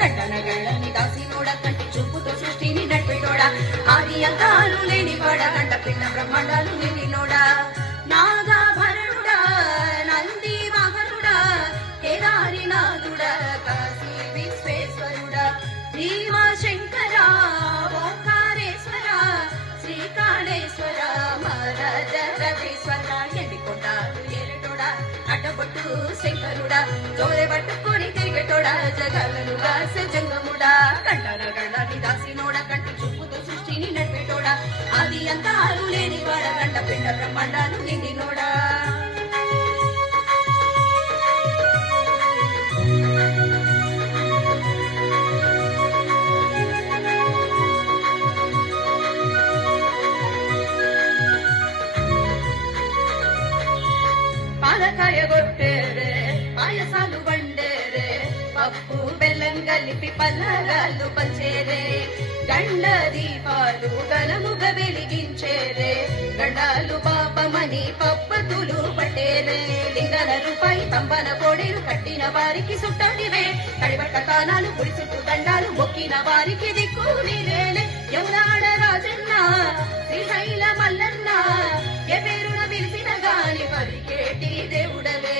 కంటనగళ్ళని దాసినోడ కంటి చూపుతో సృష్టిని నడిపెటోడా ఆది అంతాలు లేనివాడా కంట పిండ బ్రహ్మాండాలు నిండినోడా నాగాభరణుడా నంది వాహనుడా కేదారినాథుడా కాశీ విశ్వేశ్వరుడా భీమశంకర ఓంకారేశ్వర శ్రీకాళేశ్వర మహారాజ రవేశ్వర ఎండికొండాలు ఏలటోడా అడ్డబొట్టు శంకరుడా జోలె పట్టుకొని తిరిగేటోడా జగలను రాసే జంగముడా కంటనగళ్ళని దాసినోడా కంటి చూపుతో సృష్టిని నడిపేటోడా ఆది అంతాలు లేనివాడా కంట పిండ బ్రహ్మాండాలు నిండినోడా పాలకాయ కొట్టేరే పాయసాలు వండేరే పప్పు బెల్లం కలిపి పల్లగాళ్ళు పంచేరే గండ దీపాలు గలముగ వెలిగించేరే గండాలు పాపమని పప్పతులు పట్టేరే లింగన రూపాయి తంబన కోడేరు కట్టిన వారికి సుట్టనివే కడిబట్ట తానాలు గుడి చుట్టూ దండాలు మొక్కిన వారికి దిక్కు నీలేలే యమునాడ రాజన్న శ్రీశైల మల్లన్న ఏ పేరున పిలిచిన గాని పలికేటి దేవుడవే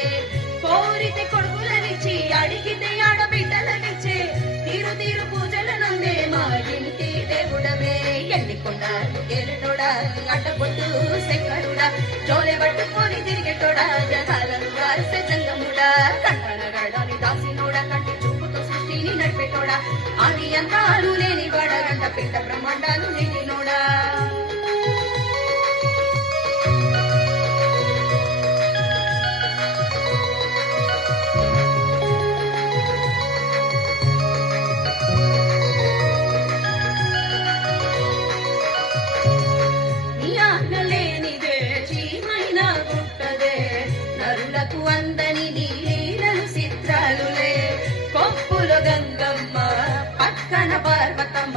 కోరితే కొడుకులనిచ్చి అడిగితే ఆడబిడ్డలనిచ్చే తీరు తీరు పూజలనందే మా ఇంటి దేవుడవే ఎండికొండాలు ఏలటోడా అడ్డబొట్టు శంకరుడా జోలె పట్టుకొని తిరిగేటోడా జగాలను రాసే జంగముడా కంటనగళ్ళని దాసినోడా కంటి చూపుతో సృష్టిని నడిపేటోడా ఆది అంతాలు లేనివాడా గంట పిండ బ్రహ్మాండాలు నిండినోడా నరులకు అందని నీలీలను చిత్రాలులే కొప్పులో గంగమ్మ పక్కన పార్వతమ్మ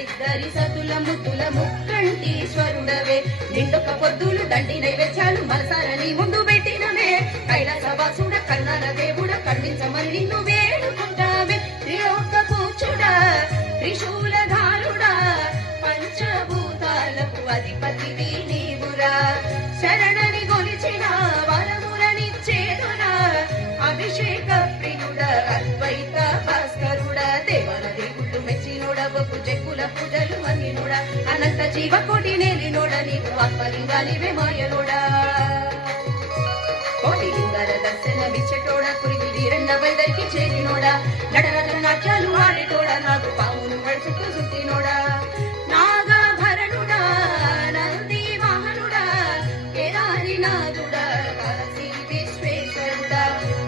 ఇద్దరి సతుల ముద్దుల ముక్కంటీశ్వరుడవే నిండొక పొద్దులు దండి నైవేద్యాలు మనసారని ముందు పెట్టినవే కైలాసవాసుడ కన్నాల దేవుడ కర్మించమని నిన్ను వేడుకుంటావే త్రిలోక కూచుడా త్రిశూలధారుడా పంచభూతాలకు అధిపతివి నీవురా శరణని గొలిచిన వరములనిచ్చేదునా అభిషేక ప్రియుడ అద్వైత భాస్కరుడ దేవన దేవుళ్ళు మెచ్చినోడ బొగ్గు చెక్కుల పూజలు అన్నినోడ అనంత జీవకోటి నేలినోడ నీకు ఆత్మలింగానివే మాయలోడా కోటి లింగాల దర్శనమిచ్చేటోడ కురిగి వీరన్న వైదరికి చేరినోడా నటనట నాట్యాలు ఆడేటోడ నాకు పామును చుట్టూ సుట్టినోడా నాగాభరణుడా నంది వాహనుడా కేదారినాథుడా కాశీ విశ్వేశ్వరుడా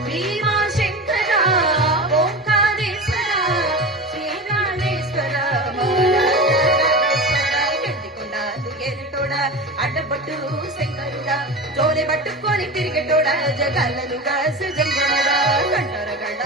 భీమశంకర ఓంకారేశ్వర శ్రీకాళేశ్వర ఎండికొండాలు ఏలటోడా అడ్డబొట్టు శంకరుడా జోలె పట్టుకొని తిరిగేటోడా జగాలను కాసే జంగముడా కంటనగళ్ళ